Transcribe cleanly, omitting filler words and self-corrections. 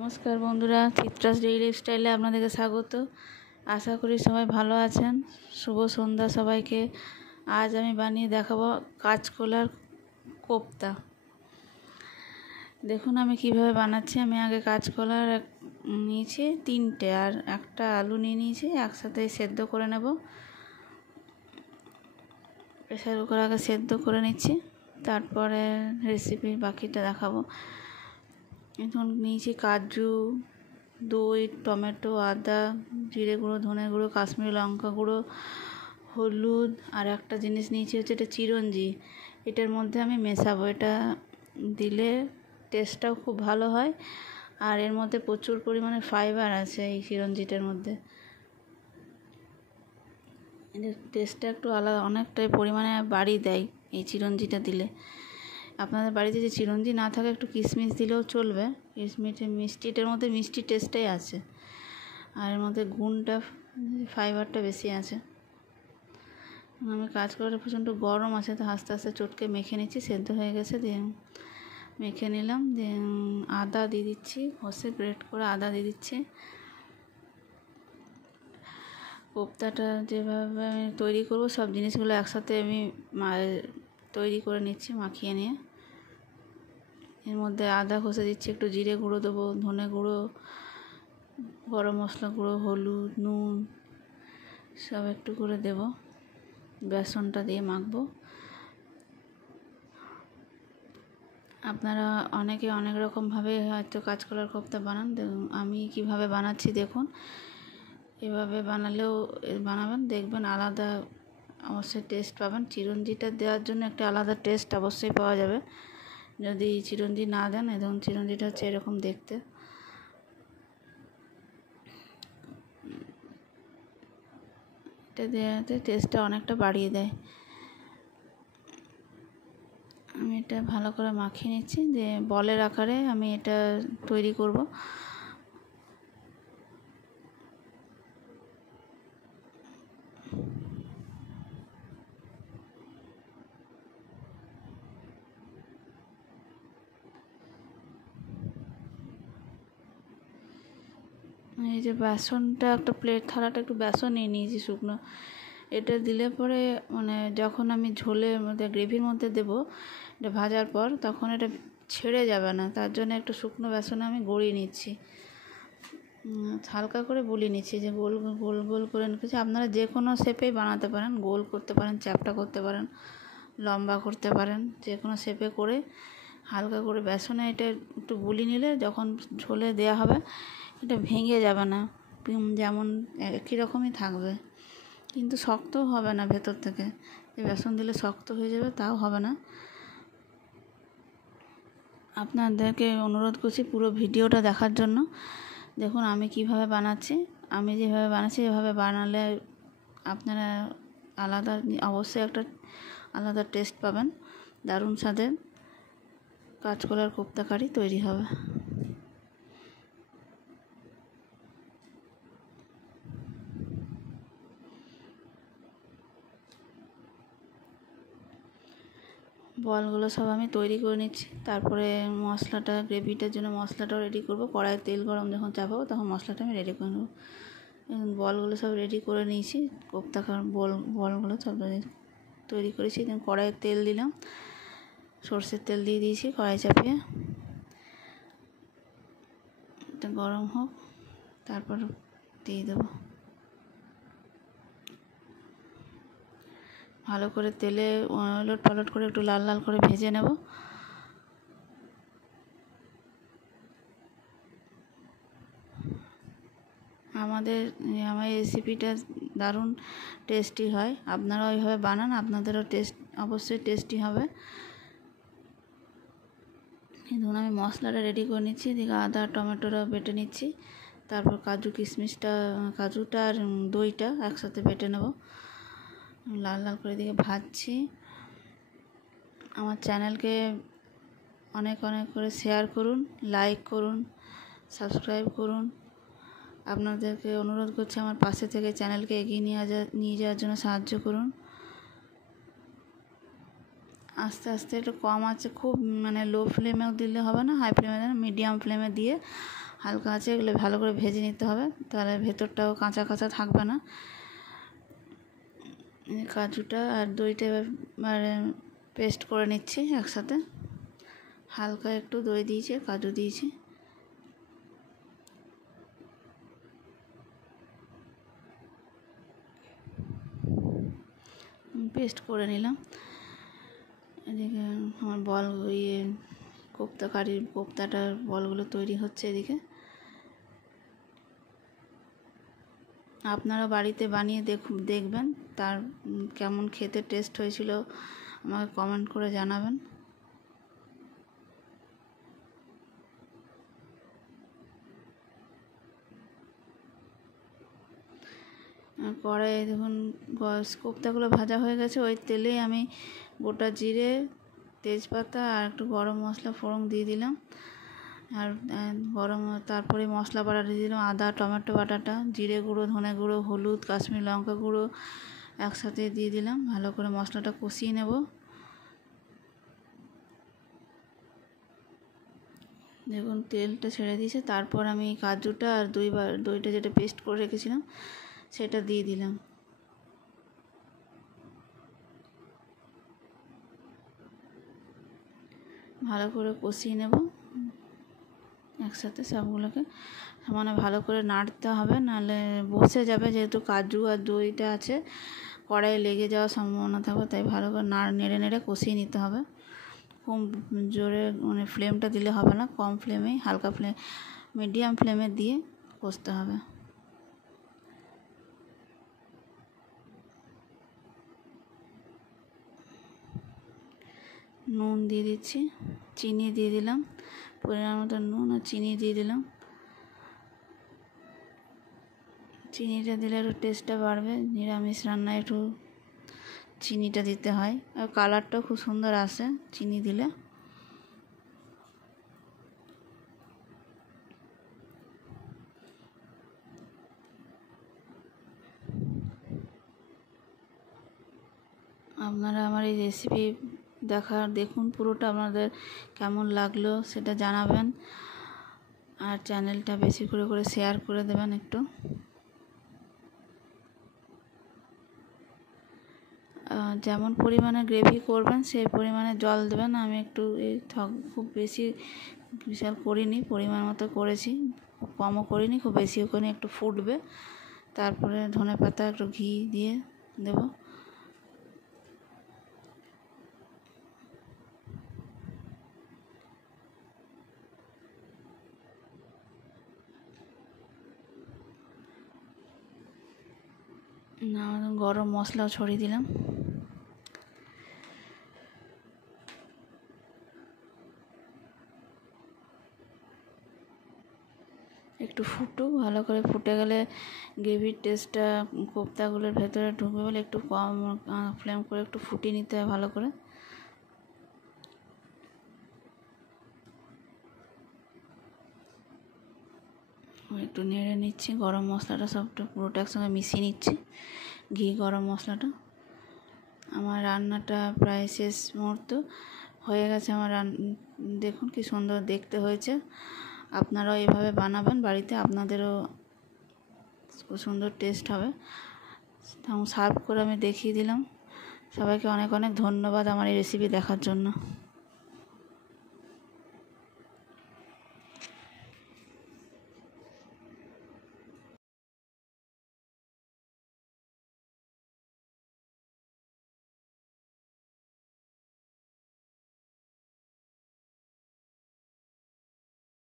নমস্কার বন্ধুরা, চিত্রাস ডেইলি লাইফস্টাইলে আপনাদেরকে স্বাগত। আশা করি সবাই ভালো আছেন। শুভ সন্ধ্যা সবাইকে। আজ আমি বানিয়ে দেখাবো কাঁচকলার কোপ্তা। দেখুন আমি কিভাবে বানাচ্ছি। আমি আগে কাঁচকলার নিয়েছি 3টে আর একটা আলু নিয়ে নিয়েছি, একসাথে সেদ্ধ করে নেব। প্রেসার কুকারে আগে সেদ্ধ করে নিচ্ছি, তারপরে রেসিপির বাকিটা দেখাবো। এখন নিয়েছি কাজু, দই, টমেটো, আদা, জিরে গুঁড়ো, ধনে গুঁড়ো, কাশ্মীরি লঙ্কা গুঁড়ো, হলুদ, আর একটা জিনিস নিয়েছি হচ্ছে এটা চিরঞ্জি। এটার মধ্যে আমি মেশাবো। এটা দিলে টেস্টটাও খুব ভালো হয়, আর এর মধ্যে প্রচুর পরিমাণে ফাইবার আছে এই চিরঞ্জিটার মধ্যে। এর টেস্টটা একটু আলাদা, অনেকটাই পরিমাণে বাড়িয়ে দেয় এই চিরঞ্জিটা দিলে। আপনাদের বাড়িতে যে চিরঞ্জি না থাকে একটু কিশমিশ দিলেও চলবে। মিষ্টিটার মধ্যে মিষ্টি টেস্টটাই আছে, আর এর মধ্যে গুণটা, ফাইবারটা বেশি আছে। আমি কাঁচকলাটা প্রচণ্ড গরম আছে, তো আস্তে আস্তে চটকে মেখে নিচ্ছি। সেদ্ধ হয়ে গেছে, দিয়ে মেখে নিলাম। দিয়ে আদা দিয়ে দিচ্ছি, ঘষে গ্রেট করে আদা দিয়ে দিচ্ছি। কোপ্তাটা যেভাবে আমি তৈরি করব সব জিনিসগুলো একসাথে আমি তৈরি করে নিচ্ছি, মাখিয়ে নিয়ে। এর মধ্যে আদা ঘষে দিচ্ছি, একটু জিরে গুঁড়ো দেবো, ধনে গুঁড়ো, গরম মশলা গুঁড়ো, হলুদ, নুন সব একটু করে দেব। বেসনটা দিয়ে মাখবো। আপনারা অনেকে অনেক রকমভাবে হয়তো কাঁচকলার কোপ্তা বানান। আমি কিভাবে বানাচ্ছি দেখুন। এভাবে বানাবেন, দেখবেন আলাদা অবশ্যই টেস্ট পাবেন। চিরঞ্জিটা দেওয়ার জন্য একটা আলাদা টেস্ট অবশ্যই পাওয়া যাবে। যদি চিরঞ্জি না দেন, এবং চিরঞ্জিটা হচ্ছে এরকম দেখতে। এটা দেওয়াতে টেস্টটা অনেকটা বাড়িয়ে দেয়। আমি এটা ভালো করে মাখিয়ে নিচ্ছি, যে বলের আকারে আমি এটা তৈরি করব। এই যে বেসনটা, একটা থালাটা একটু বেসন নিয়ে নিয়েছি শুকনো। এটা দিলে পরে যখন আমি ঝোলের মধ্যে, গ্রেভির মধ্যে দেবো, এটা ভাজার পর, তখন এটা ছেড়ে যাবে না। তার জন্য একটু শুকনো বেসনে আমি গড়িয়ে নিচ্ছি, হালকা করে বুলিয়ে নিচ্ছি, যে গোল গোল গোল করে নিচ্ছি। আপনারা যে কোনো শেপেই বানাতে পারেন, গোল করতে পারেন, চ্যাপ্টা করতে পারেন, লম্বা করতে পারেন, যে কোনো শেপে করে হালকা করে বেসনে এটা একটু বুলিয়ে নিলে যখন ঝোলে দেওয়া হবে এটা ভেঙে যাবে না, যেমন একই রকমই থাকবে, কিন্তু শক্তও হবে না ভেতর থেকে। বেসন দিলে শক্ত হয়ে যাবে, তাও হবে না। আপনাদেরকে অনুরোধ করছি পুরো ভিডিওটা দেখার জন্য। দেখুন আমি কিভাবে বানাচ্ছি। আমি যেভাবে বানাচ্ছি এভাবে বানালে আপনারা অবশ্যই একটা আলাদা টেস্ট পাবেন। দারুণ স্বাদের কাঁচকলার কোপ্তা কারি তৈরি হবে। বলগুলো সব আমি তৈরি করে নিচ্ছি। তারপরে মশলাটা, গ্রেভিটার জন্য মশলাটাও রেডি করব। কড়াইয়ে তেল গরম যখন চাপাবো তখন মশলাটা আমি রেডি করে নেব। বলগুলো সব রেডি করে নিয়েছি। কোপ্তা বলগুলো সব তৈরি করেছি। কড়াইয়ে তেল দিলাম, সর্ষের তেল দিয়ে দিয়েছি কড়াই চাপিয়ে। এটা গরম হোক, তারপর দিয়ে দেবো। ভালো করে তেলে ওলট পালট করে একটু লাল লাল করে ভেজে নেব। আমার রেসিপিটা দারুণ টেস্টি হয়। আপনারা ওইভাবে বানান, আপনাদেরও অবশ্যই টেস্টি হবে। ধরুন আমি মশলাটা রেডি করে নিচ্ছি। এদিকে আদা টমেটোটা বেটে নিচ্ছি। তারপর কাজুটা আর দইটা একসাথে বেটে নেব। লাল লাল করে দিকে ভাজছি। আমার চ্যানেলকে অনেক অনেক করে শেয়ার করুন, লাইক করুন, সাবস্ক্রাইব করুন। আপনাদেরকে অনুরোধ করছি আমার পাশে থেকে চ্যানেলকে এগিয়ে নিয়ে যাওয়ার জন্য সাহায্য করুন। আস্তে আস্তে একটু কম আছে, খুব লো ফ্লেমেও দিলে হবে না, হাই ফ্লেমে মিডিয়াম ফ্লেমে দিয়ে হালকা আছে এগুলো ভালো করে ভেজে নিতে হবে, তাহলে ভেতরটাও কাঁচা কাঁচা থাকবে না। কাজুটা আর দইটা এবারে পেস্ট করে নিচ্ছি একসাথে। হালকা একটু দই দিয়েছি, কাজু দিয়েছি। পেস্ট করে নিলাম। এদিকে আমার বল কোপ্তাটার বলগুলো তৈরি হচ্ছে এদিকে। আপনারা বাড়িতে বানিয়ে দেখবেন, তার কেমন খেতে টেস্ট হয়েছিল আমাকে কমেন্ট করে জানাবেন। কড়াইয়ে দেখুন কোপ্তাগুলো ভাজা হয়ে গেছে। ওই তেলেই আমি গোটা জিরে, তেজপাতা আর একটু গরম মশলা ফোড়ন দিয়ে দিলাম। আর তারপরে মশলা বাটা দিয়ে দিলাম, আদা, টমেটো বাটাটা, জিরে গুঁড়ো, ধনে গুঁড়ো, হলুদ, কাশ্মীরি লঙ্কা গুঁড়ো একসাথে দিয়ে দিলাম। ভালো করে মশলাটা কষিয়ে নেব। দেখুন তেলটা ছেড়ে দিয়েছে। তারপর আমি কাজুটা আর দইটা যেটা পেস্ট করে রেখেছিলাম সেটা দিয়ে দিলাম। ভালো করে কষিয়ে নেব একসাথে সবগুলোকে। মানে ভালো করে নাড়তে হবে, নাহলে বসে যাবে, যেহেতু কাজু আর দইটা আছে কড়াইয়ে লেগে যাওয়ার সম্ভাবনা থাকবে। তাই ভালো করে নেড়ে নেড়ে কষিয়ে নিতে হবে। খুব জোরে মানে ফ্লেমটা দিলে হবে না, কম ফ্লেমেই হালকা মিডিয়াম ফ্লেমে দিয়ে কষতে হবে। নুন দিয়ে দিচ্ছি, চিনি দিয়ে দিলাম, পরিমাণ মতো নুন আর চিনি দিয়ে দিলাম। চিনিটা দিলে একটু টেস্টটা বাড়বে। নিরামিষ রান্নায় একটু চিনিটা দিতে হয়, আর কালারটাও খুব সুন্দর আসে চিনি দিলে। আপনারা আমার এই রেসিপি দেখুন পুরোটা, আপনাদের কেমন লাগলো সেটা জানাবেন। আর চ্যানেলটা বেশি করে শেয়ার করে দেবেন একটু। যেমন পরিমাণে গ্রেভি করবেন সেই পরিমাণে জল দেবেন। আমি একটু খুব বেশি বিশাল করিনি, পরিমাণ মতো করেছি, খুব কমও করিনি, খুব বেশিও করিনি। একটু ফুটবে, তারপরে ধনেপাতা একটু ঘি দিয়ে দেব। গরম মশলাও ছড়িয়ে দিলাম। একটু ফুটুক, ভালো করে ফুটে গেলে গ্রেভির টেস্টটা কোপ্তাগুলোর ভেতরে ঢুকবে বলে একটু কম ফ্লেম করে একটু ফুটিয়ে নিতে হয় ভালো করে। একটু নেড়ে নিচ্ছি, গরম মশলাটা সবটা পুরোটা একসঙ্গে মিশিয়ে নিচ্ছি, ঘি গরম মশলাটা। আমার রান্নাটা প্রায় শেষ মুহূর্ত হয়ে গেছে। আমার দেখুন কি সুন্দর দেখতে হয়েছে। আপনারাও এভাবে বানাবেন বাড়িতে, আপনাদেরও খুব সুন্দর টেস্ট হবে। তখন সার্ভ করে আমি দেখিয়ে দিলাম। সবাইকে অনেক অনেক ধন্যবাদ আমার এই রেসিপি দেখার জন্য।